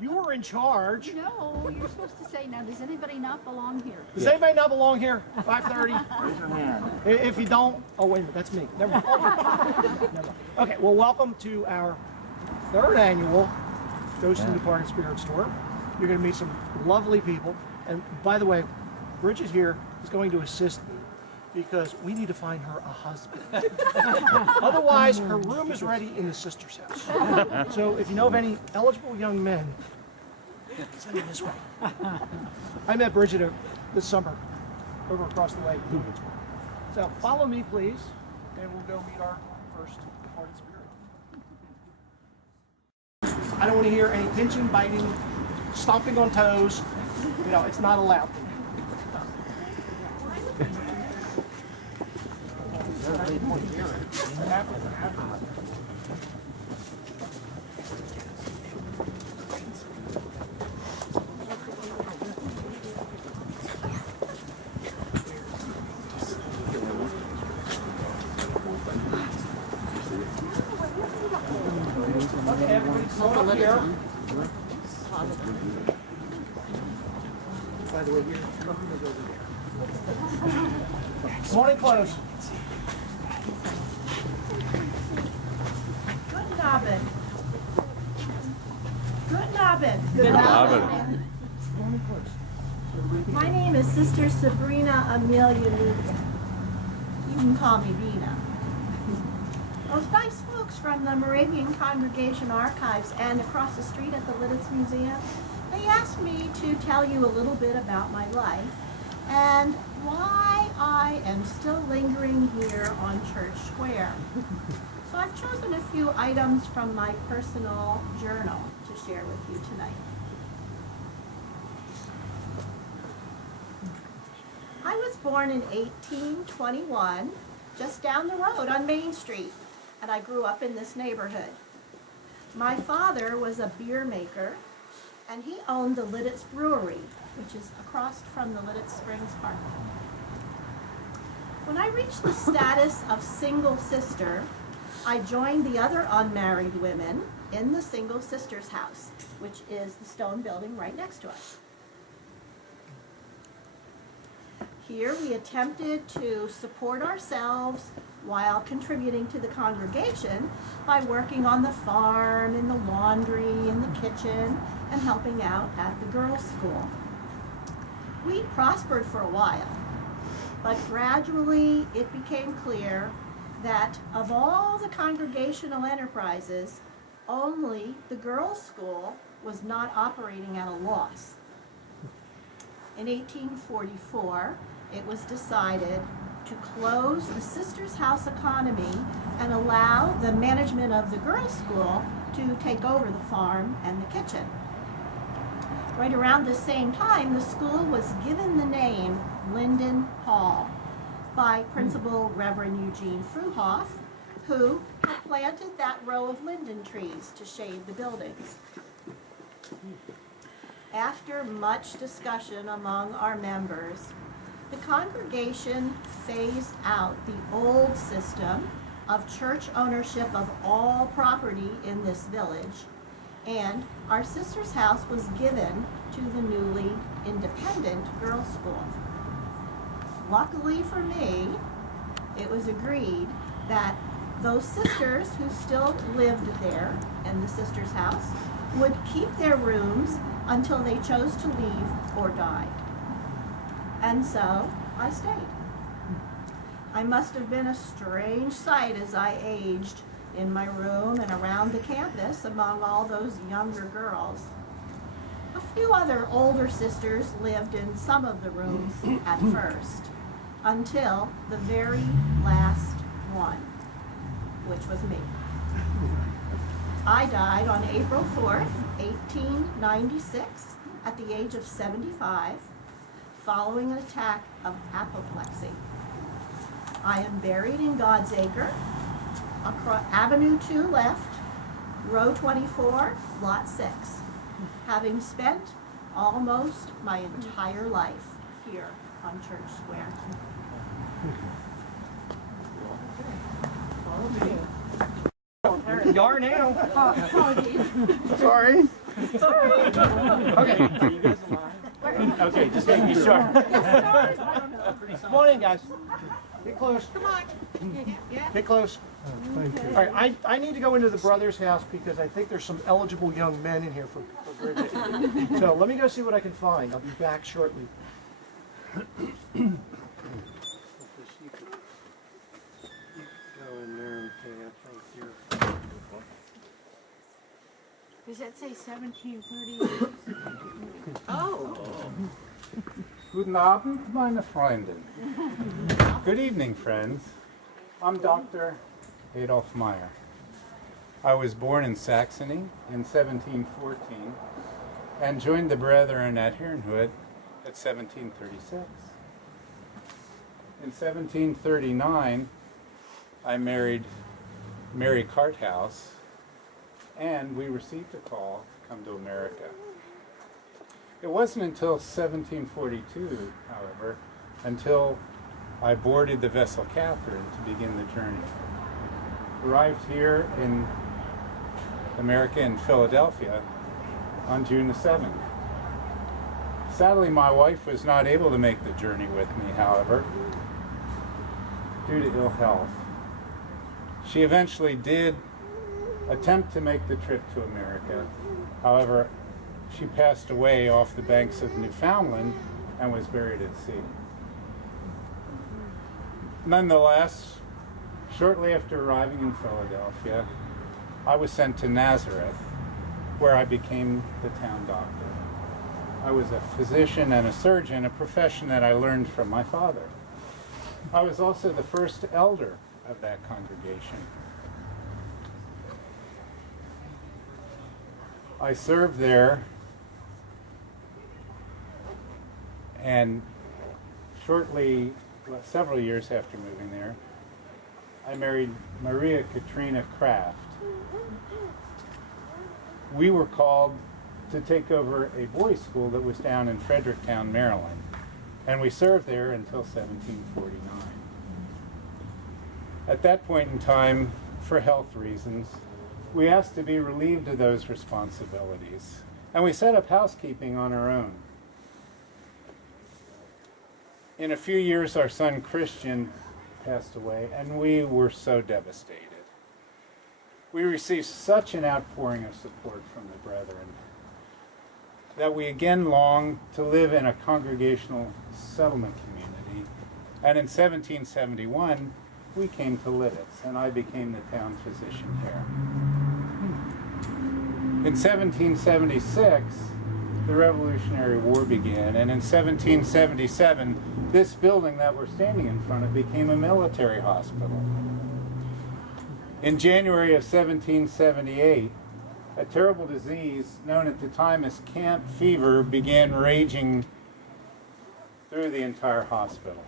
You were in charge. No, you're supposed to say, now, does anybody not belong here? Does anybody not belong here? 5:30? Raise your hand. If you don't, oh wait a minute, that's me. Never mind. Never mind. Okay, well, welcome to our third annual Ghost in the Park and Spirit Store. You're going to meet some lovely people. And by the way, Bridget here is going to assist me because we need to find her a husband. Otherwise, her room is ready in the sister's house. So if you know of any eligible young men, send them this way. I met Bridget this summer over across the way. So follow me, please, and we'll go meet our first departed spirit. I don't want to hear any pinching, biting, stomping on toes. You know, it's not allowed. Okay, everybody slow up here. By the way, here, morning close. Guten Abend. Guten Abend. Good Abend. Morning close. My name is Sister Sabrina Amelia Newton. You can call me Vina. Those nice folks from the Moravian Congregation Archives and across the street at the Lititz Museum, they asked me to tell you a little bit about my life and why I am still lingering here on Church Square. So I've chosen a few items from my personal journal to share with you tonight. I was born in 1821, just down the road on Main Street, and I grew up in this neighborhood. My father was a beer maker, and he owned the Lititz Brewery, which is across from the Lititz Springs Park. When I reached the status of single sister, I joined the other unmarried women in the Single Sisters House, which is the stone building right next to us. Here we attempted to support ourselves while contributing to the congregation by working on the farm, in the laundry, in the kitchen, and helping out at the girls' school. We prospered for a while, but gradually it became clear that of all the congregational enterprises, only the girls' school was not operating at a loss. In 1844, it was decided to close the Sisters' House economy and allow the management of the girls' school to take over the farm and the kitchen. Right around the same time, the school was given the name Linden Hall by Principal Reverend Eugene Fruhoff, who had planted that row of linden trees to shade the buildings. After much discussion among our members, the congregation phased out the old system of church ownership of all property in this village, and our sister's house was given to the newly independent girls' school. Luckily for me, it was agreed that those sisters who still lived there in the sister's house would keep their rooms until they chose to leave or died. And so I stayed. I must have been a strange sight as I aged in my room and around the campus among all those younger girls. A few other older sisters lived in some of the rooms at first, until the very last one, which was me. I died on April 4th, 1896, at the age of 75, following an attack of apoplexy. I am buried in God's Acre, across Avenue 2 left, row 24, lot 6, having spent almost my entire life here on Church Square. Follow me. You are now. Apologies. Sorry. Okay. Okay, just making sure. Come on in, guys. Get close. Come on. Get close. All right, I need to go into the brother's house because I think there's some eligible young men in here for Bridget. So let me go see what I can find. I'll be back shortly. Does that say 1730? Guten Abend, meine Freundin. Good evening, friends. I'm Dr. Adolf Meyer. I was born in Saxony in 1714 and joined the Brethren at Herrnhut at 1736. In 1739, I married Mary Carthouse, and we received a call to come to America. It wasn't until 1742, however, until I boarded the vessel Catherine to begin the journey. Arrived here in America in Philadelphia on June the 7th. Sadly, my wife was not able to make the journey with me, however, due to ill health. She eventually did attempt to make the trip to America. However, she passed away off the banks of Newfoundland and was buried at sea. Nonetheless, shortly after arriving in Philadelphia, I was sent to Nazareth, where I became the town doctor. I was a physician and a surgeon, a profession that I learned from my father. I was also the first elder of that congregation. I served there, and shortly, several years after moving there, I married Maria Katrina Kraft. We were called to take over a boys' school that was down in Fredericktown, Maryland, and we served there until 1749. At that point in time, for health reasons, we asked to be relieved of those responsibilities, and we set up housekeeping on our own. In a few years, our son Christian passed away, and we were so devastated. We received such an outpouring of support from the brethren that we again longed to live in a congregational settlement community. And in 1771, we came to Lititz, and I became the town physician here. In 1776, the Revolutionary War began, and in 1777, this building that we're standing in front of became a military hospital. In January of 1778, a terrible disease known at the time as camp fever began raging through the entire hospital.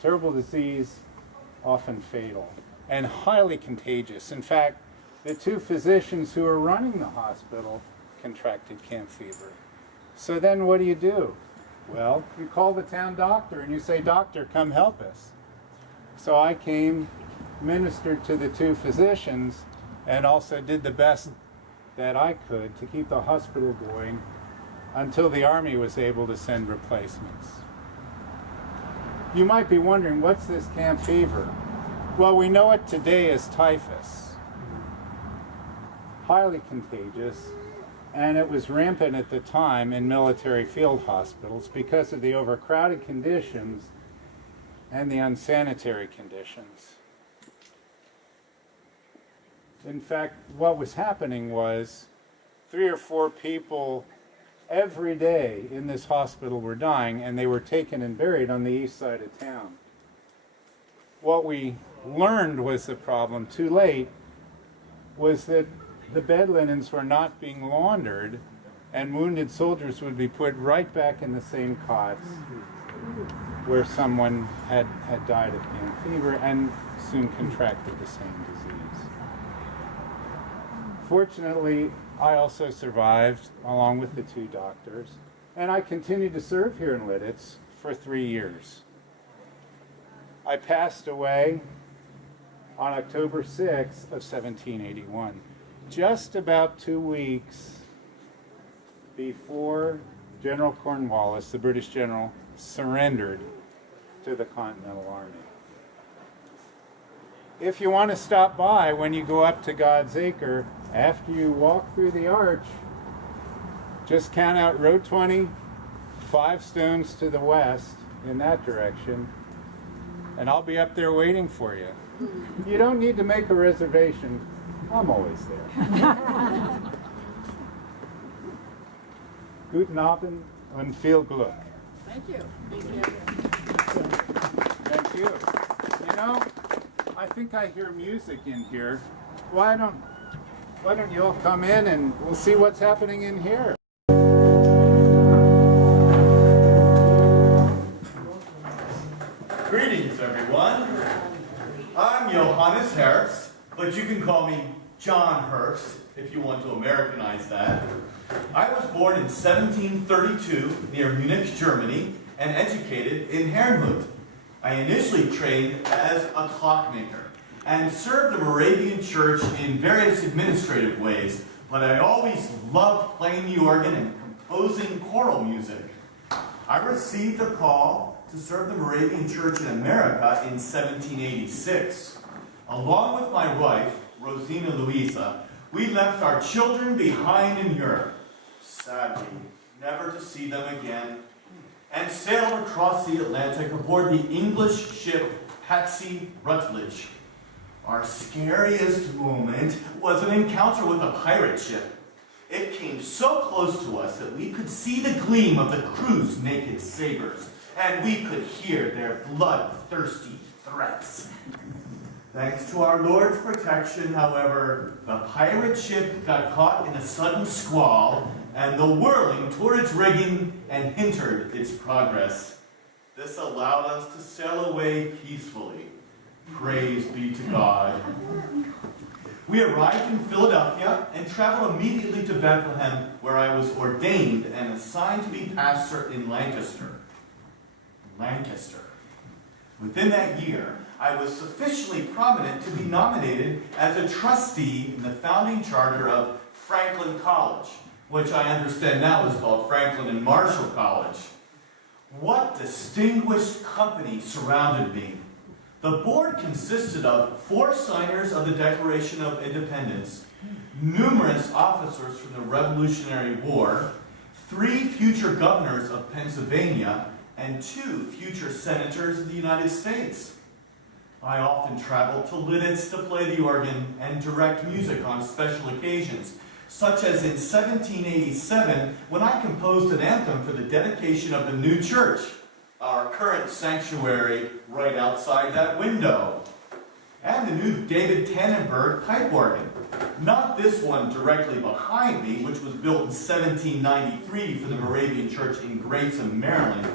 Terrible disease, often fatal, and highly contagious. In fact, the two physicians who were running the hospital contracted camp fever. So then what do? Well, you call the town doctor and you say, "Doctor, come help us." So I came, ministered to the two physicians, and also did the best that I could to keep the hospital going until the Army was able to send replacements. You might be wondering, what's this camp fever? Well, we know it today as typhus. Highly contagious, and it was rampant at the time in military field hospitals because of the overcrowded conditions and the unsanitary conditions. In fact, what was happening was 3 or 4 people every day in this hospital were dying, and they were taken and buried on the east side of town. What we learned was the problem too late was that the bed linens were not being laundered, and wounded soldiers would be put right back in the same cots where someone had died of camp fever and soon contracted the same disease. Fortunately, I also survived along with the 2 doctors, and I continued to serve here in Lititz for 3 years. I passed away on October 6th of 1781, just about 2 weeks before General Cornwallis, the British general, surrendered to the Continental Army. If you want to stop by when you go up to God's Acre, after you walk through the arch, just count out row 20, 5 stones to the west in that direction, and I'll be up there waiting for you. You don't need to make a reservation. I'm always there. Guten Abend und viel Glück. Thank you. Thank you. You know, I think I hear music in here. Why don't you all come in and we'll see what's happening in here. Greetings, everyone. I'm Johannes Herbst, but you can call me John Herbst if you want to Americanize that. I was born in 1732 near Munich, Germany, and educated in Herrnhut. I initially trained as a clockmaker and served the Moravian Church in various administrative ways, but I always loved playing the organ and composing choral music. I received a call to serve the Moravian Church in America in 1786. Along with my wife, Rosina Luisa, we left our children behind in Europe, sadly, never to see them again, and sailed across the Atlantic aboard the English ship Patsy Rutledge. Our scariest moment was an encounter with a pirate ship. It came so close to us that we could see the gleam of the crew's naked sabers, and we could hear their bloodthirsty threats. Thanks to our Lord's protection, however, the pirate ship got caught in a sudden squall, and the whirling tore its rigging and hindered its progress. This allowed us to sail away peacefully. Praise be to God. We arrived in Philadelphia and traveled immediately to Bethlehem, where I was ordained and assigned to be pastor in Lancaster. Within that year, I was sufficiently prominent to be nominated as a trustee in the founding charter of Franklin College, which I understand now is called Franklin and Marshall College. What distinguished company surrounded me. The board consisted of 4 signers of the Declaration of Independence, numerous officers from the Revolutionary War, 3 future governors of Pennsylvania, and 2 future senators of the United States. I often traveled to Lititz to play the organ and direct music on special occasions, such as in 1787 when I composed an anthem for the dedication of the new church, our current sanctuary right outside that window, and the new David Tannenberg pipe organ. Not this one directly behind me, which was built in 1793 for the Moravian Church in Grayson, Maryland,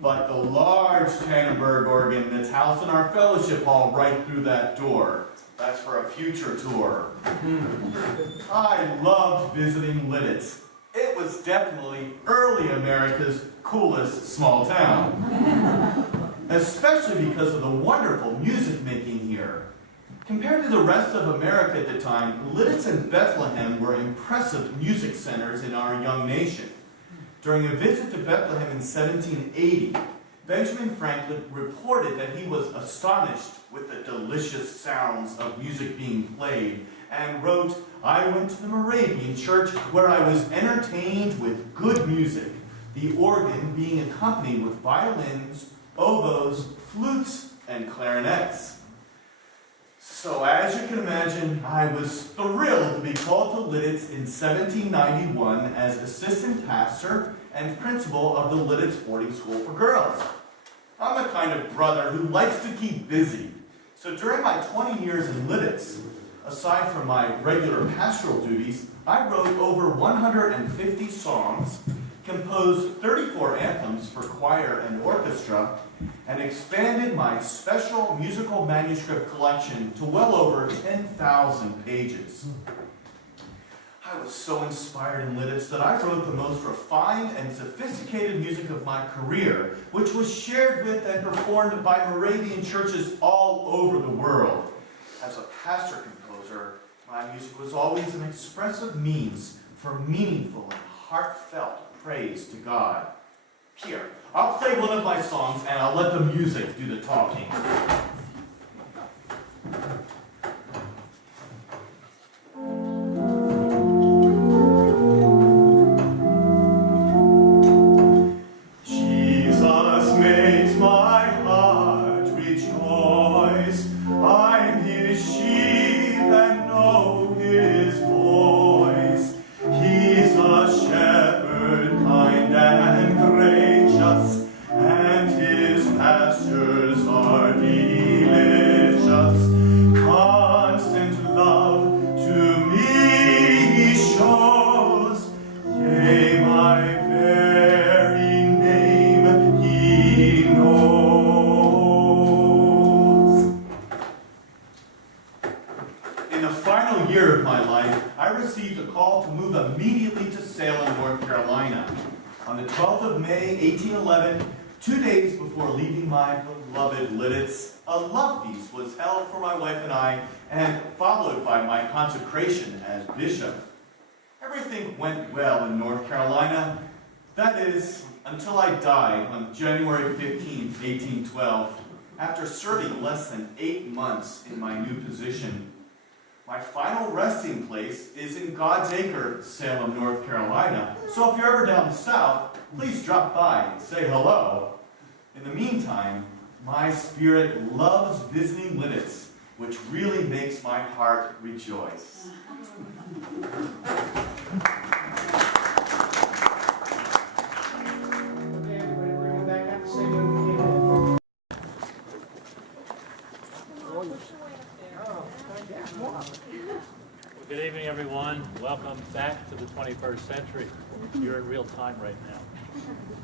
but the large Tannenberg organ that's housed in our fellowship hall right through that door. That's for a future tour. I loved visiting Lititz. It was definitely early America's coolest small town, especially because of the wonderful music making here. Compared to the rest of America at the time, Lititz and Bethlehem were impressive music centers in our young nation. During a visit to Bethlehem in 1780, Benjamin Franklin reported that he was astonished with the delicious sounds of music being played, and wrote, "I went to the Moravian Church where I was entertained with good music, the organ being accompanied with violins, oboes, flutes, and clarinets." So as you can imagine, I was thrilled to be called to Lititz in 1791 as assistant pastor and principal of the Lititz boarding school for girls. I'm the kind of brother who likes to keep busy. So during my 20 years in Lititz, aside from my regular pastoral duties, I wrote over 150 songs, composed 34 anthems for choir and orchestra, and expanded my special musical manuscript collection to well over 10,000 pages. I was so inspired in Lititz that I wrote the most refined and sophisticated music of my career, which was shared with and performed by Moravian churches all over the world. as a pastor-composer, my music was always an expressive means for meaningful and heartfelt praise to God. Here, I'll play one of my songs and I'll let the music do the talking. Jesus makes my heart rejoice. I'm his sheep and know his voice. He's a shepherd kind and gracious, and his pastures are delicious. Constant love to me he shows, yea, my very name he knows. In the final year of my life, I received a call to move immediately to Salem, North Carolina. On the 12th of May, 1811, 2 days before leaving my beloved Lititz, a love feast was held for my wife and I, and followed by my consecration as bishop. Everything went well in North Carolina, that is, until I died on January 15, 1812, after serving less than 8 months in my new position. My final resting place is in God's Acre, Salem, North Carolina, so if you're ever down south, please drop by and say hello. In the meantime, my spirit loves visiting Lititz, which really makes my heart rejoice. Okay, everybody, bring it back up the same way we came in. Oh, yeah, come on. Good evening, everyone. Welcome back to the 21st century. You're in real time right now.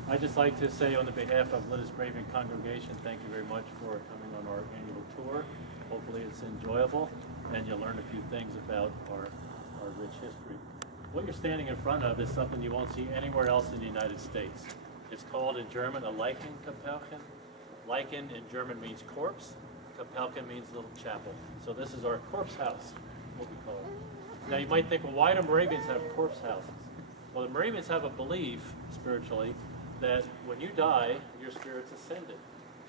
I'd just like to say on the behalf of Lititz Moravian congregation, thank you very much for coming on our annual tour. Hopefully it's enjoyable and you'll learn a few things about our rich history. What you're standing in front of is something you won't see anywhere else in the United States. It's called in German a Leichenkapelchen. Leichen in German means corpse. Kapelchen means little chapel. So this is our corpse house, what we call it. Now you might think, well, why do Moravians have corpse houses? Well, the Moravians have a belief, spiritually, that when you die, your spirit's ascended.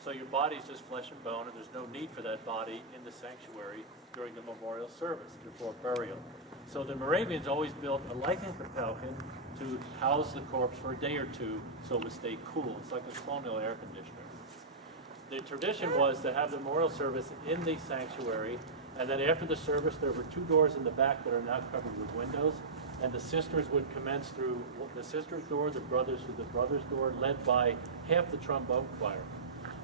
So your body's just flesh and bone, and there's no need for that body in the sanctuary during the memorial service before burial. So the Moravians always built a Leichenkapelchen to house the corpse for a day or two so it would stay cool. It's like a colonial air conditioner. The tradition was to have the memorial service in the sanctuary, and then after the service there were 2 doors in the back that are now covered with windows, and the sisters would commence through the sisters' door, the brothers through the brothers' door, led by half the trombone choir.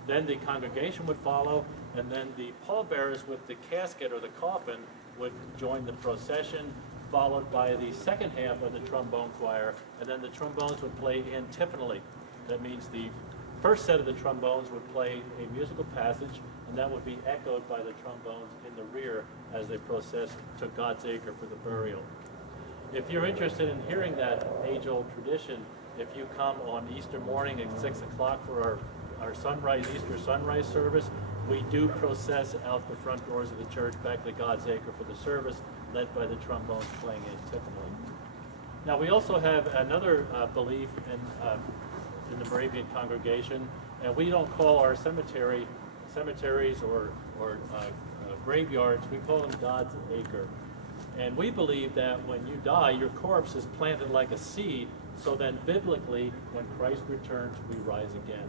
Then the congregation would follow, and then the pallbearers with the casket or the coffin would join the procession, followed by the second half of the trombone choir, and then the trombones would play antiphonally. That means the first set of the trombones would play a musical passage, and that would be echoed by the trombones in the rear as they processed to God's Acre for the burial. If you're interested in hearing that age-old tradition, if you come on Easter morning at 6 o'clock for our sunrise, Easter sunrise service, we do process out the front doors of the church back to God's Acre for the service, led by the trombones playing antiphonally. Now we also have another belief in the Moravian congregation, and we don't call our cemeteries or graveyards, we call them God's Acre. And we believe that when you die, your corpse is planted like a seed, so then biblically, when Christ returns, we rise again.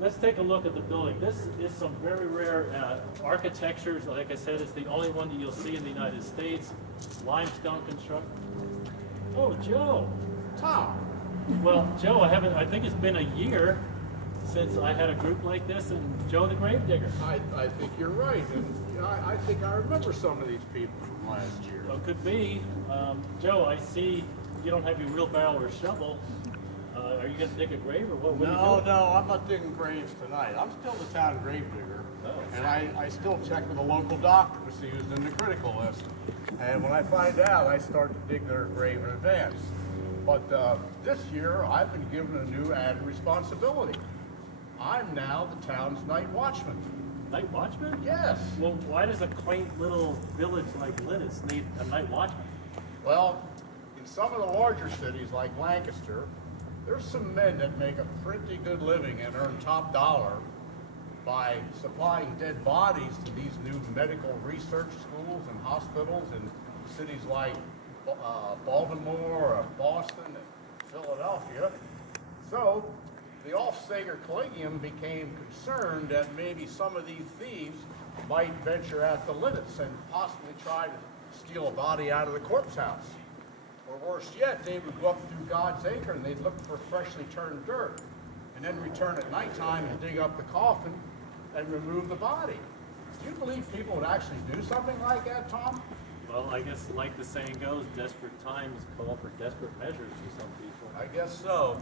Let's take a look at the building. This is some very rare architecture. Like I said, it's the only one that you'll see in the United States. Limestone construction. Oh, Joe. Tom. Well, Joe, I think it's been a year since I had a group like this, and Joe the Gravedigger. I think you're right, and I think I remember some of these people from last year. Well, could be. Joe, I see you don't have your wheelbarrow or shovel. Are you going to dig a grave, or what? No, I'm not digging graves tonight. I'm still the town gravedigger, and I still check with the local doctor to see who's in the critical list. And when I find out, I start to dig their grave in advance. But this year, I've been given a new added responsibility. I'm now the town's night watchman. Night watchman? Yes. Well, why does a quaint little village like Lititz need a night watchman? Well, in some of the larger cities like Lancaster, there's some men that make a pretty good living and earn top dollar by supplying dead bodies to these new medical research schools and hospitals in cities like Baltimore, Boston, and Philadelphia. So the Aufsager Collegium became concerned that maybe some of these thieves might venture out to Lititz and possibly try to steal a body out of the corpse house. Or worse yet, they would go up through God's Acre and they'd look for freshly turned dirt and then return at nighttime and dig up the coffin and remove the body. Do you believe people would actually do something like that, Tom? Well, I guess like the saying goes, desperate times call for desperate measures for some people. I guess so.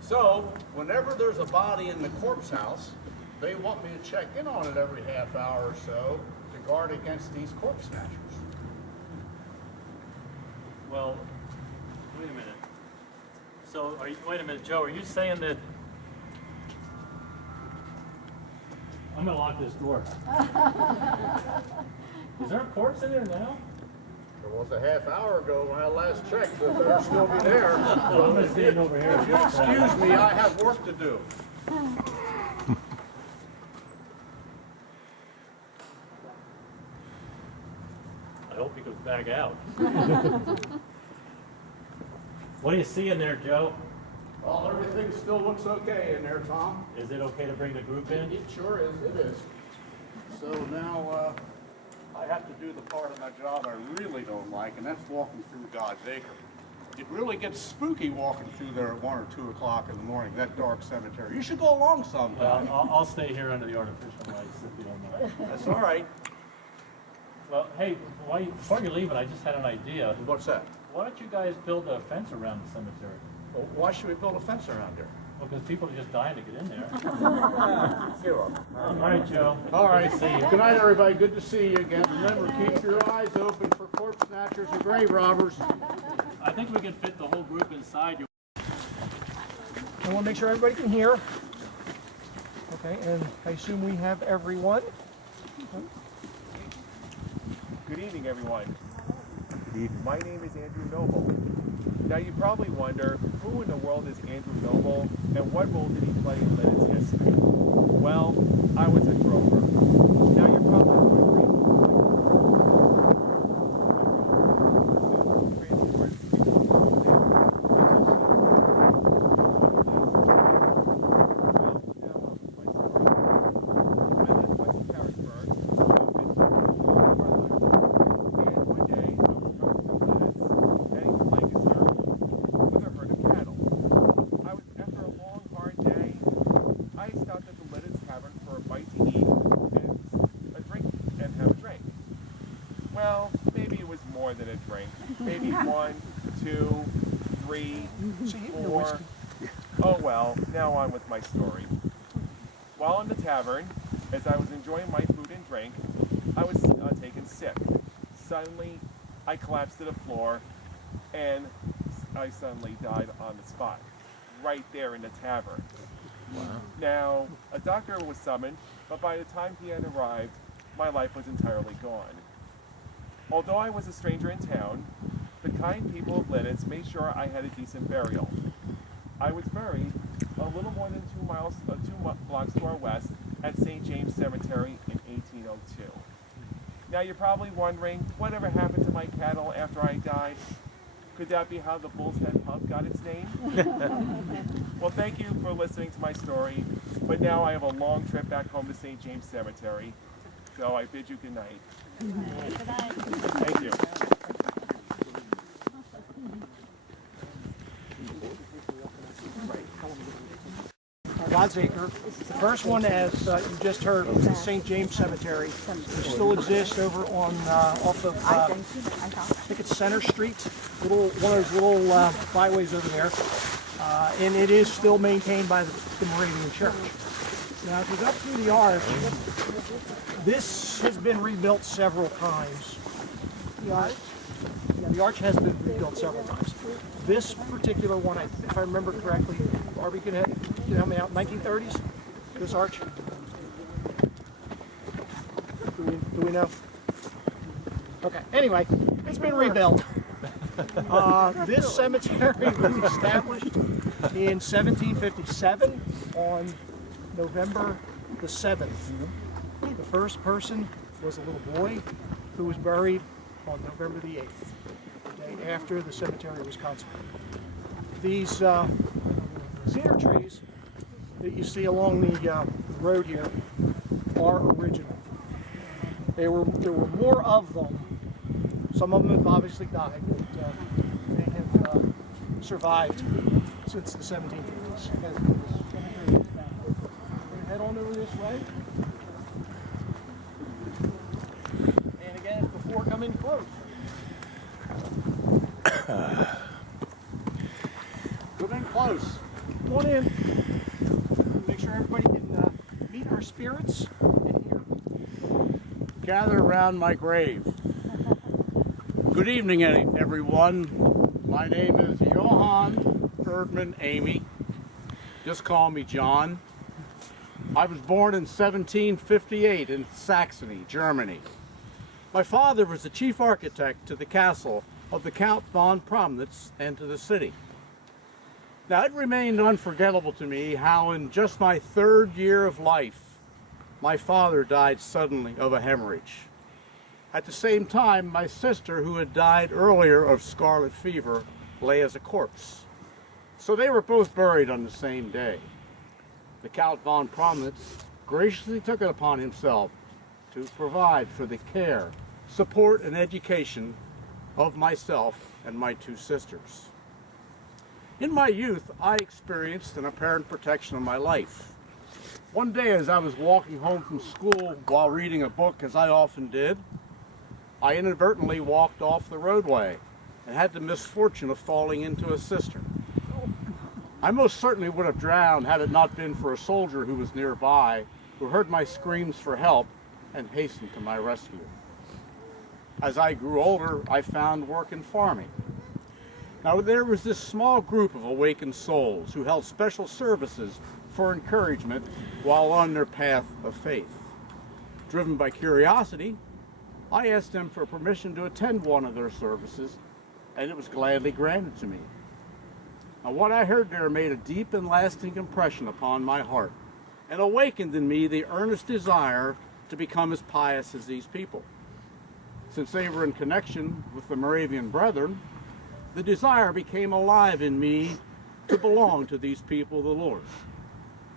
So, whenever there's a body in the corpse house, they want me to check in on it every half hour or so to guard against these corpse snatchers. Well, wait a minute. So, wait a minute, Joe, are you saying that... I'm gonna lock this door. Is there a corpse in there now? It was a half hour ago when I last checked, but they'll still be there. Well, I'm gonna stand over here. If you'll excuse me, I have work to do. I hope he goes back out. What do you see in there, Joe? Well, everything still looks okay in there, Tom. Is it okay to bring the group in? It sure is, it is. So now, I have to do the part of my job I really don't like, and that's walking through God's Acre. It really gets spooky walking through there at 1 or 2 o'clock in the morning, that dark cemetery. You should go along sometime. I'll stay here under the artificial lights if you don't mind. That's all right. Well, hey, before you're leaving, I just had an idea. What's that? Why don't you guys build a fence around the cemetery? Well, why should we build a fence around here? Well, because people are just dying to get in there. Zero. All right, Joe. All right. Good to see you. Good night, everybody. Good to see you again. Remember, keep your eyes open for corpse snatchers and grave robbers. I think we can fit the whole group inside. I want to make sure everybody can hear. Okay, and I assume we have everyone. Good evening, everyone. My name is Andrew Noble. Now, you probably wonder, who in the world is Andrew Noble, and what role did he play in Lititz history? Well, I was a drover. Now, you're probably wondering, well, maybe it was more than a drink. Maybe 1, 2, 3, 4. Oh well, now on with my story. While in the tavern, as I was enjoying my food and drink, I was taken sick. Suddenly, I collapsed to the floor, and I suddenly died on the spot, right there in the tavern. Wow. Now, a doctor was summoned, but by the time he had arrived, my life was entirely gone. Although I was a stranger in town, the kind people of Lititz made sure I had a decent burial. I was buried a little more than 2 blocks to our west at St. James Cemetery in 1802. Now you're probably wondering, whatever happened to my cattle after I died? Could that be how the Bull's Head Pub got its name? Well, thank you for listening to my story, but now I have a long trip back home to St. James Cemetery, so I bid you good night. Thank you. God's Acre. The first one, as you just heard, was the St. James Cemetery. It still exists over on off of I think it's Center Street, one of those little byways over there, and it is still maintained by the Moravian Church. Now, if you go up through the arch, this has been rebuilt several times. The arch has been rebuilt several times. This particular one, if I remember correctly, Barbie can help me out, 1930s, this arch? Do we know? Okay, anyway, it's been rebuilt. This cemetery was established in 1757 on November the 7th. The first person was a little boy who was buried on November the 8th, the day after the cemetery was consecrated. These cedar trees that you see along the road here are original. There were more of them. Some of them have obviously died, but they have survived since the 1750s. Head on over this way. And again, before coming close. Come in close. Come on in. Make sure everybody can meet our spirits in here. Gather around my grave. Good evening, everyone. My name is Johann Erdmann Amy. Just call me John. I was born in 1758 in Saxony, Germany. My father was the chief architect to the castle of the Count von Promnitz and to the city. Now, it remained unforgettable to me how in just my 3rd year of life, my father died suddenly of a hemorrhage. At the same time, my sister, who had died earlier of scarlet fever, lay as a corpse. So they were both buried on the same day. The Count von Promnitz graciously took it upon himself to provide for the care, support, and education of myself and my 2 sisters. In my youth, I experienced an apparent protection of my life. One day, as I was walking home from school while reading a book, as I often did, I inadvertently walked off the roadway and had the misfortune of falling into a cistern. I most certainly would have drowned had it not been for a soldier who was nearby, who heard my screams for help and hastened to my rescue. As I grew older, I found work in farming. Now, there was this small group of awakened souls who held special services for encouragement while on their path of faith. Driven by curiosity, I asked them for permission to attend one of their services, and it was gladly granted to me. Now, what I heard there made a deep and lasting impression upon my heart and awakened in me the earnest desire to become as pious as these people. Since they were in connection with the Moravian Brethren, the desire became alive in me to belong to these people of the Lord.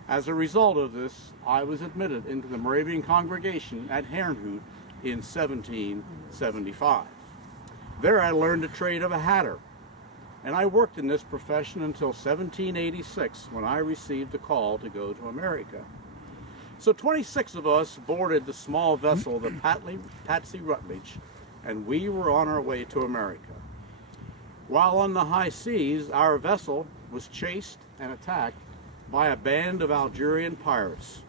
As a result of this, I was admitted into the Moravian congregation at Herrnhut in 1775. There I learned the trade of a hatter, and I worked in this profession until 1786 when I received a call to go to America. So 26 of us boarded the small vessel, the Patsy Rutledge, and we were on our way to America. While on the high seas, our vessel was chased and attacked by a band of Algerian pirates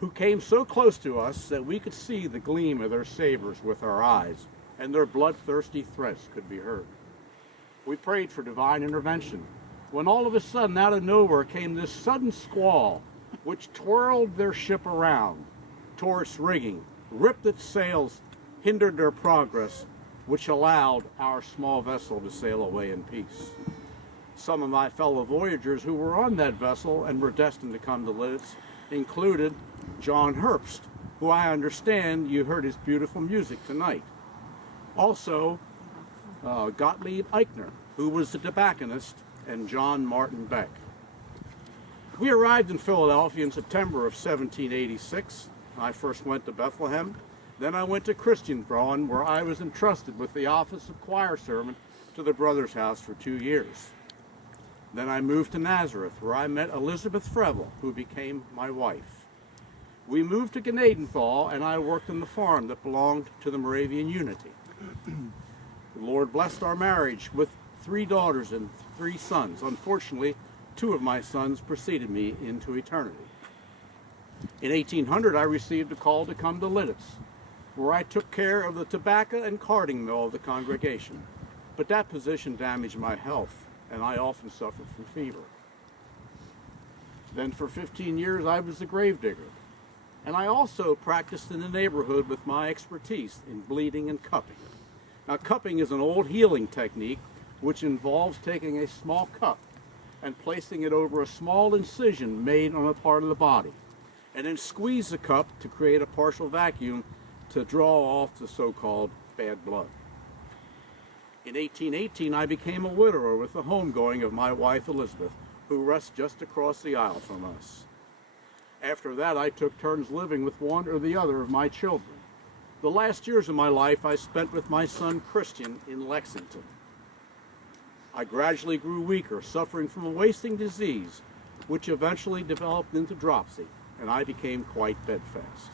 who came so close to us that we could see the gleam of their sabers with our eyes, and their bloodthirsty threats could be heard. We prayed for divine intervention, when all of a sudden, out of nowhere, came this sudden squall, which twirled their ship around, tore its rigging, ripped its sails, hindered their progress, which allowed our small vessel to sail away in peace. Some of my fellow voyagers who were on that vessel and were destined to come to Lititz included John Herbst, who I understand you heard his beautiful music tonight. Also, Gottlieb Eichner, who was the tobacconist, and John Martin Beck. We arrived in Philadelphia in September of 1786. I first went to Bethlehem. Then I went to Christiansbrunn, where I was entrusted with the office of choir servant to the Brothers' House for 2 years. Then I moved to Nazareth, where I met Elizabeth Frevel, who became my wife. We moved to Gnadenthal, and I worked in the farm that belonged to the Moravian Unity. The Lord blessed our marriage with 3 daughters and 3 sons. Unfortunately, 2 of my sons preceded me into eternity. In 1800, I received a call to come to Lititz, where I took care of the tobacco and carding mill of the congregation. But that position damaged my health, and I often suffered from fever. Then for 15 years, I was the grave digger. And I also practiced in the neighborhood with my expertise in bleeding and cupping. Now, cupping is an old healing technique which involves taking a small cup and placing it over a small incision made on a part of the body, and then squeeze the cup to create a partial vacuum to draw off the so-called bad blood. In 1818, I became a widower with the homegoing of my wife Elizabeth, who rests just across the aisle from us. After that, I took turns living with one or the other of my children. The last years of my life I spent with my son Christian in Lexington. I gradually grew weaker, suffering from a wasting disease, which eventually developed into dropsy, and I became quite bedfast.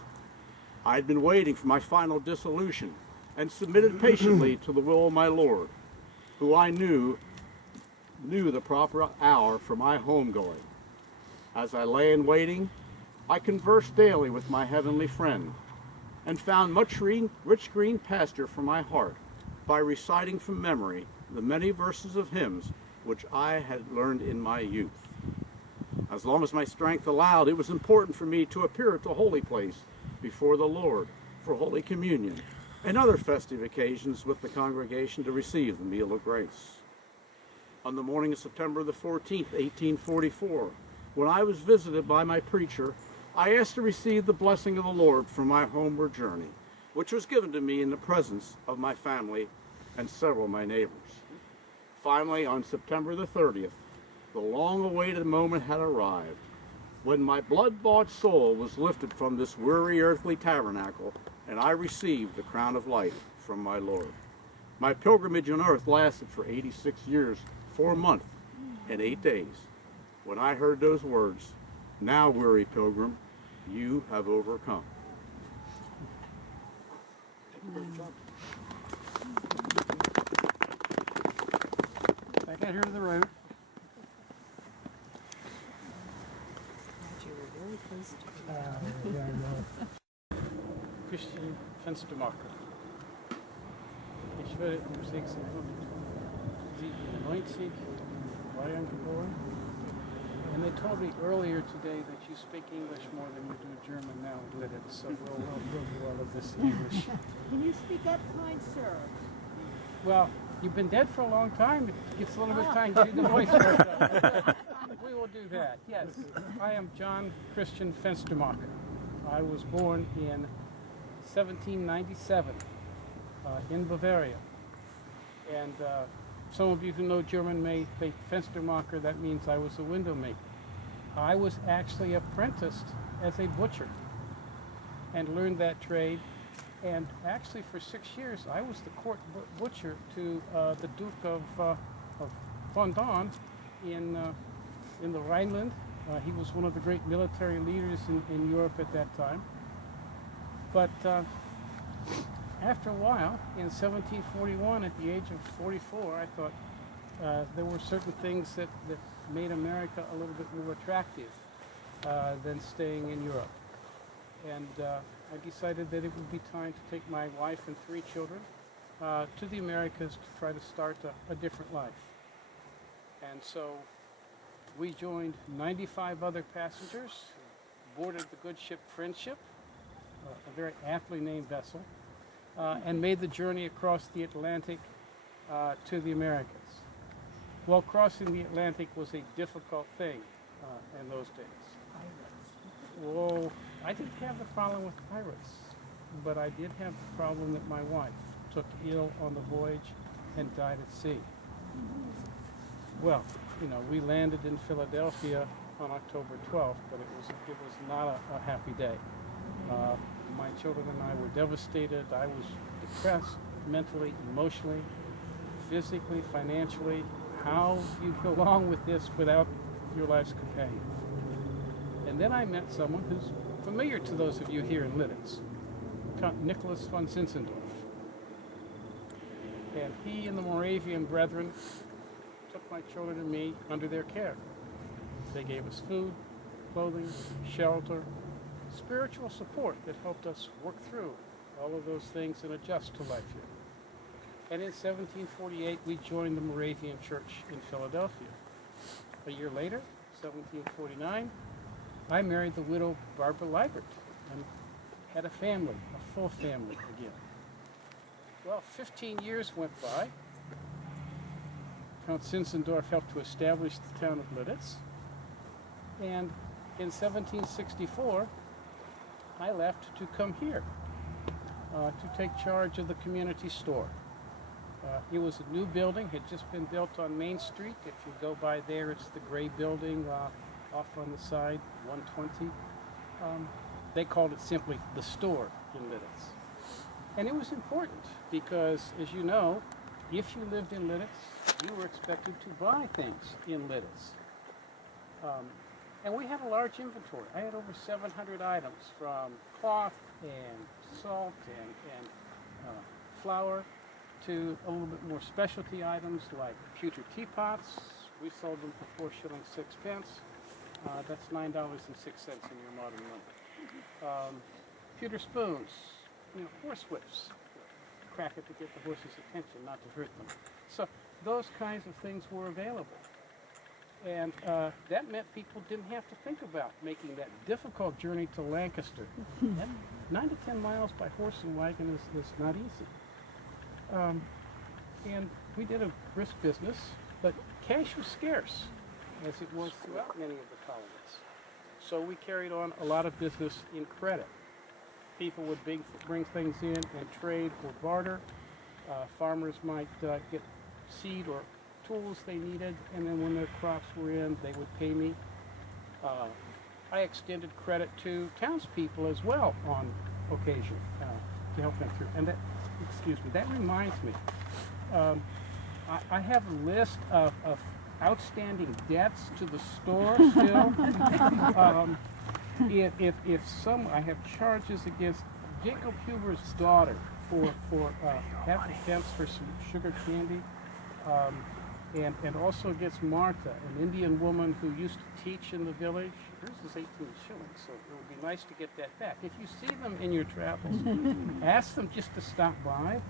I had been waiting for my final dissolution and submitted patiently to the will of my Lord, who I knew the proper hour for my homegoing. As I lay in waiting, I conversed daily with my heavenly friend and found much rich green pasture for my heart by reciting from memory the many verses of hymns which I had learned in my youth. As long as my strength allowed, it was important for me to appear at the holy place before the Lord for Holy Communion and other festive occasions with the congregation to receive the meal of grace. On the morning of September the 14th, 1844, when I was visited by my preacher, I asked to receive the blessing of the Lord for my homeward journey, which was given to me in the presence of my family and several of my neighbors. Finally, on September the 30th, the long-awaited moment had arrived, when my blood-bought soul was lifted from this weary earthly tabernacle, and I received the crown of life from my Lord. My pilgrimage on earth lasted for 86 years, 4 months, and 8 days. When I heard those words, "Now, weary pilgrim, you have overcome." Back out here to the road. Christian Fenstermacher. Ich werde 96 Bayern geboren. And they told me earlier today that you speak English more than you do German now, Lititz, so we'll do all of this in English. Can you speak up, kind sir? Well, you've been dead for a long time. It gets a little bit time to do the voice work. We will do that, yes. I am John Christian Fenstermacher. I was born in 1797 in Bavaria. And some of you who know German may think Fenstermacher, that means I was a window maker. I was actually apprenticed as a butcher and learned that trade. And actually for 6 years, I was the court butcher to the Duke of Vendôme in the Rhineland. He was one of the great military leaders in Europe at that time. But after a while, in 1741, at the age of 44, I thought there were certain things that made America a little bit more attractive than staying in Europe. And I decided that it would be time to take my wife and 3 children to the Americas to try to start a different life. And so we joined 95 other passengers, boarded the good ship Friendship, a very aptly named vessel, and made the journey across the Atlantic to the Americas. Well, crossing the Atlantic was a difficult thing in those days. Well, I didn't have the problem with pirates, but I did have the problem that my wife took ill on the voyage and died at sea. Well, you know, we landed in Philadelphia on October 12th, but it was not a happy day. My children and I were devastated. I was depressed mentally, emotionally, physically, financially. How do you go along with this without your life's companion? And then I met someone who's familiar to those of you here in Lititz, Count Nicholas von Zinzendorf. And he and the Moravian brethren took my children and me under their care. They gave us food, clothing, shelter, spiritual support that helped us work through all of those things and adjust to life here. And in 1748, we joined the Moravian Church in Philadelphia. A year later, 1749, I married the widow Barbara Liebert, and had a family, a full family again. Well, 15 years went by. Count Zinzendorf helped to establish the town of Lititz. And in 1764, I left to come here to take charge of the community store. It was a new building, had just been built on Main Street. If you go by there, it's the gray building off on the side, 120. They called it simply the store in Lititz. And it was important because, as you know, if you lived in Lititz, you were expected to buy things in Lititz. And we had a large inventory. I had over 700 items, from cloth and salt and flour to a little bit more specialty items like pewter teapots. We sold them for 4 shillings 6 pence. That's $9.06 in your modern money. Pewter spoons, horse whips. Crack it to get the horse's attention, not to hurt them. So those kinds of things were available. And that meant people didn't have to think about making that difficult journey to Lancaster. 9 to 10 miles by horse and wagon is not easy. And we did a brisk business, but cash was scarce, as it was throughout many of the colonies. So we carried on a lot of business in credit. People would bring things in and trade or barter. Farmers might get seed or tools they needed, and then when their crops were in, they would pay me. I extended credit to townspeople as well on occasion to help them through. And that reminds me. I have a list of outstanding debts to the store still. I have charges against Jacob Huber's daughter for half a pence for some sugar candy. And also against Martha, an Indian woman who used to teach in the village. Hers is 18 shillings, so it would be nice to get that back. If you see them in your travels, ask them just to stop by.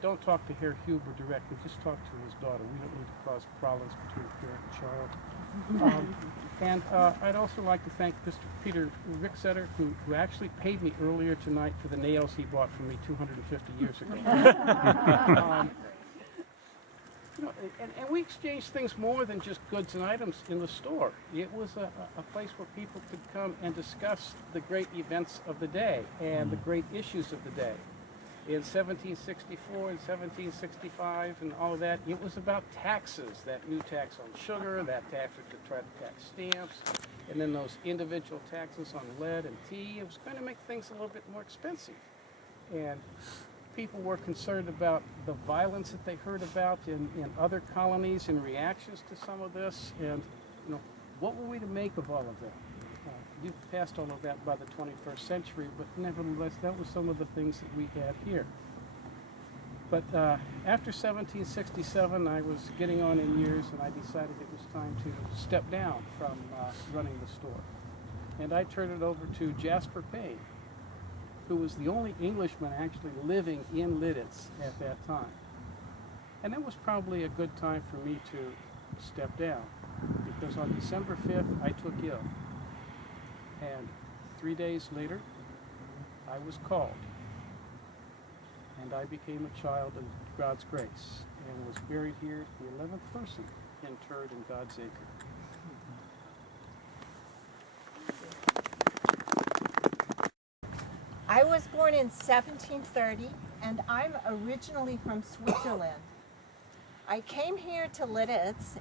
Don't talk to Herr Huber directly, just talk to his daughter. We don't need to cause problems between parent and child. And I'd also like to thank Mr. Peter Ricksetter, who actually paid me earlier tonight for the nails he bought from me 250 years ago. And we exchanged things more than just goods and items in the store. It was a place where people could come and discuss the great events of the day and the great issues of the day. In 1764 and 1765 and all of that, it was about taxes, that new tax on sugar, that tax to try to tax stamps, and then those individual taxes on lead and tea. It was going to make things a little bit more expensive. And people were concerned about the violence that they heard about in other colonies in reactions to some of this, and what were we to make of all of that? You've passed all of that by the 21st century, but nevertheless, that was some of the things that we had here. But after 1767, I was getting on in years, and I decided it was time to step down from running the store. And I turned it over to Jasper Payne, who was the only Englishman actually living in Lititz at that time. And that was probably a good time for me to step down, because on December 5th, I took ill. And 3 days later, I was called. And I became a child of God's grace and was buried here, the 11th person interred in God's acre. I was born in 1730, and I'm originally from Switzerland. I came here to Lititz,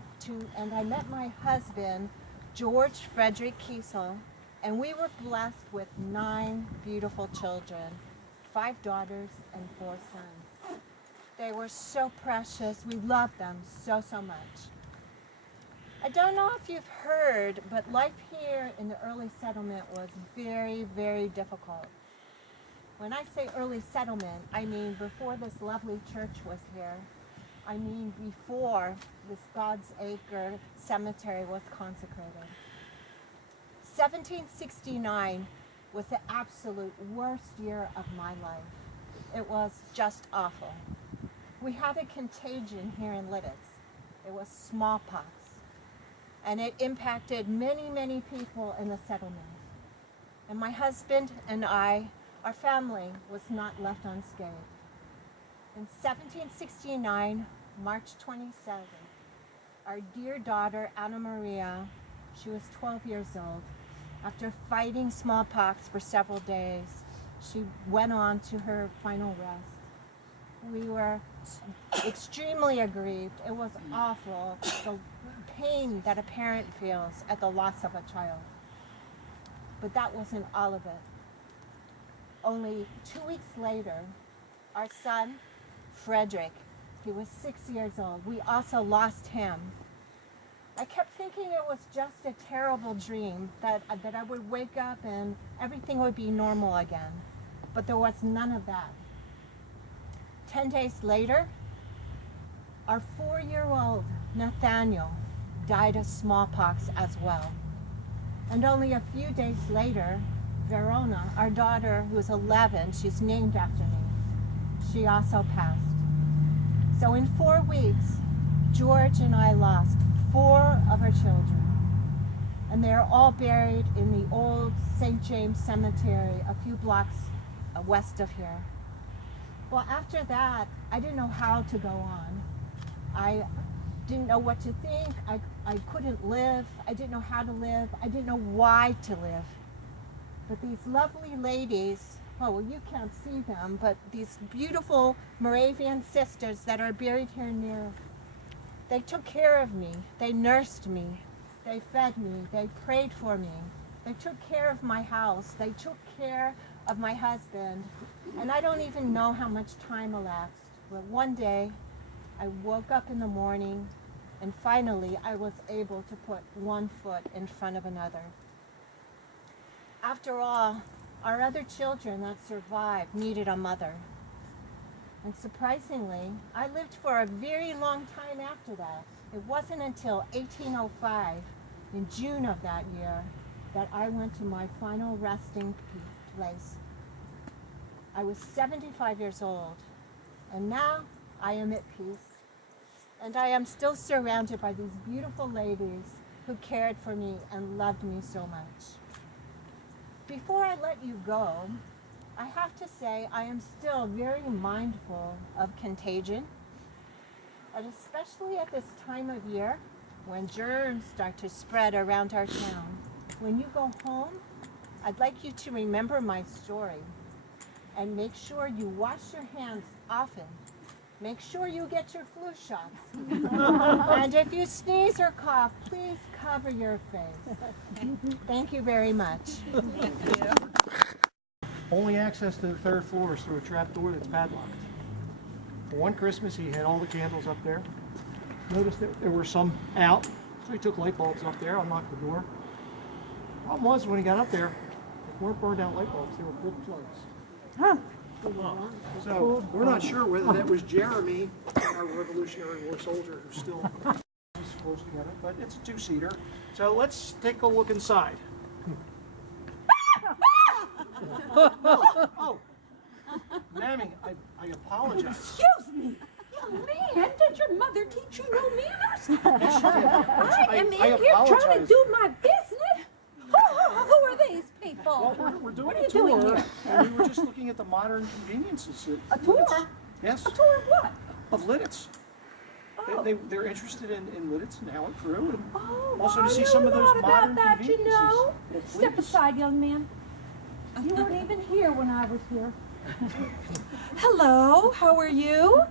and I met my husband, George Frederick Kiesel, and we were blessed with 9 beautiful children, 5 daughters and 4 sons. They were so precious. We loved them so, so much. I don't know if you've heard, but life here in the early settlement was very, very difficult. When I say early settlement, I mean before this lovely church was here. I mean before this God's Acre cemetery was consecrated. 1769 was the absolute worst year of my life. It was just awful. We had a contagion here in Lititz. It was smallpox, and it impacted many, many people in the settlement. And my husband and I, our family was not left unscathed. In 1769, March 27th, our dear daughter, Anna Maria, she was 12 years old. After fighting smallpox for several days, she went on to her final rest. We were extremely aggrieved. It was awful, the pain that a parent feels at the loss of a child. But that wasn't all of it. Only 2 weeks later, our son, Frederick, he was 6 years old. We also lost him. I kept thinking it was just a terrible dream, that I would wake up and everything would be normal again. But there was none of that. 10 days later, our 4-year-old Nathaniel died of smallpox as well. And only a few days later, Verona, our daughter, who was 11, she's named after me, she also passed. So in 4 weeks, George and I lost 4 of our children. And they're all buried in the old St. James Cemetery a few blocks west of here. Well, after that, I didn't know how to go on. I didn't know what to think. I couldn't live. I didn't know how to live. I didn't know why to live. But these lovely ladies, oh, well, you can't see them, but these beautiful Moravian sisters that are buried here near, they took care of me. They nursed me. They fed me. They prayed for me. They took care of my house. They took care of my husband. And I don't even know how much time elapsed. But one day, I woke up in the morning, and finally I was able to put one foot in front of another. After all, our other children that survived needed a mother. And surprisingly, I lived for a very long time after that. It wasn't until 1805, in June of that year, that I went to my final resting place. I was 75 years old, and now I am at peace. And I am still surrounded by these beautiful ladies who cared for me and loved me so much. Before I let you go, I have to say I am still very mindful of contagion, and especially at this time of year when germs start to spread around our town. When you go home, I'd like you to remember my story and make sure you wash your hands often. Make sure you get your flu shots. And if you sneeze or cough, please cover your face. Thank you very much. Only access to the 3rd floor is through a trap door that's padlocked. One Christmas, he had all the candles up there. Noticed that there were some out, so he took light bulbs up there, unlocked the door. Problem was, when he got up there, they weren't burned out light bulbs, they were full plugs. Huh. So we're not sure whether that was Jeremy, our Revolutionary War soldier, who's still close together, but it's a 2-seater. So let's take a look inside. Oh, Mammy, I apologize. Excuse me. Young man, did your mother teach you no manners? Yes, she did. I am in I here trying to apologize. do my business. Who are these people? Well, we're doing What are a you doing tour, here? and we were just looking at the modern conveniences. A tour? Yes, A tour of what? of Lititz. Oh. They're interested in Lititz and how it grew, and Oh, also well, to see I some knew of a those lot about modern that, you conveniences. know. Yeah, Step please. aside, young man. You weren't even here when I was here. Hello, how are you?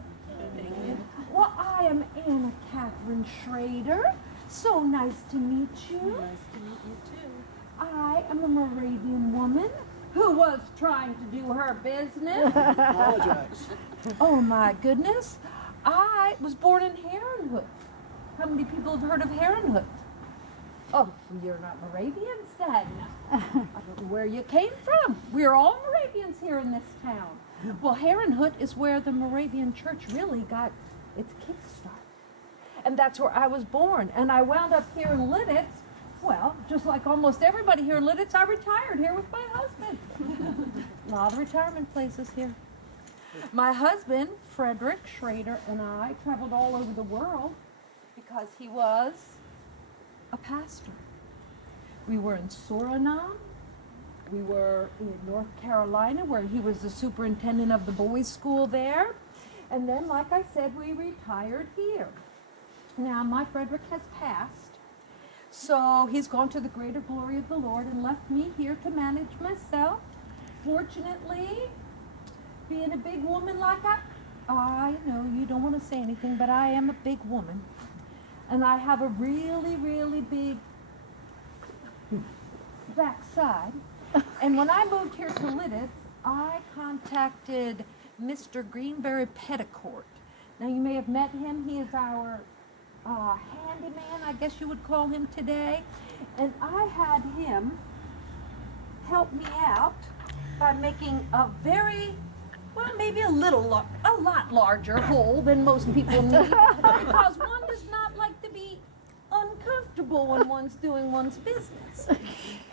Well, I am Anna Catherine Schrader. So nice to meet you. Nice to meet you too. I am a Moravian woman who was trying to do her business. Apologize. Oh my goodness. I was born in Herrenhut. How many people have heard of Herrenhut? Oh, you're not Moravians then. I don't know where you came from. We're all Moravians here in this town. Well, Herrenhut is where the Moravian church really got its kickstart. And that's where I was born. And I wound up here in Lititz. Well, just like almost everybody here in Lititz, I retired here with my husband. A lot of retirement places here. My husband, Frederick Schrader, and I traveled all over the world because he was a pastor. We were in Suriname, We were in North Carolina, where he was the superintendent of the boys' school there. And then, like I said, we retired here. Now, my Frederick has passed, so he's gone to the greater glory of the Lord and left me here to manage myself. Fortunately, being a big woman like I know you don't want to say anything, but I am a big woman. And I have a really, really big backside. And when I moved here to Lititz, I contacted Mr. Greenberry Petticourt. Now, you may have met him. He is our handyman, I guess you would call him today. And I had him help me out by making a very, well, maybe a lot larger hole than most people need, because one does not like to be uncomfortable when one's doing one's business.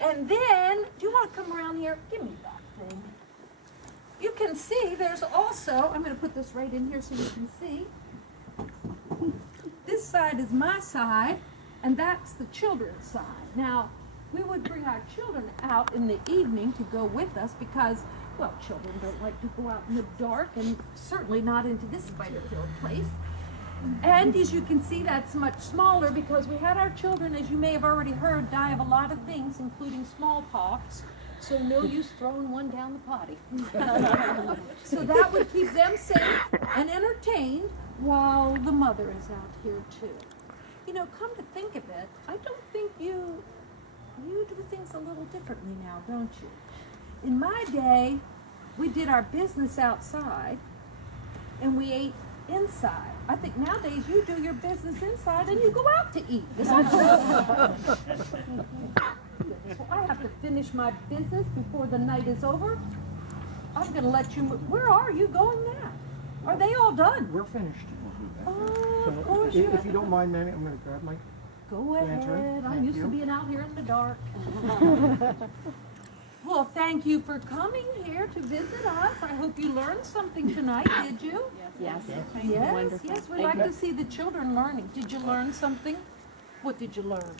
And then, do you want to come around here? Give me that thing. You can see there's also, I'm going to put this right in here so you can see. This side is my side, and that's the children's side. Now, we would bring our children out in the evening to go with us because, well, children don't like to go out in the dark, and certainly not into this spider-filled place. And as you can see, that's much smaller because we had our children, as you may have already heard, die of a lot of things, including smallpox. So no use throwing one down the potty. So that would keep them safe and entertained while the mother is out here too. You know, come to think of it, I don't think you do things a little differently now, don't you? In my day, we did our business outside and we ate inside. I think nowadays you do your business inside and you go out to eat. Is that true? So I have to finish my business before the night is over. I'm going to let you move. Where are you going now? Are they all done? We're finished. Oh, of So course if you don't mind, Mammy, I'm going to grab my Go lantern. ahead. I'm Thank used to you. being out here in the dark. Well, thank you for coming here to visit us. I hope you learned something tonight, did you? Yes. Yes, yes. We like to see the children learning. Did you learn something? What did you learn?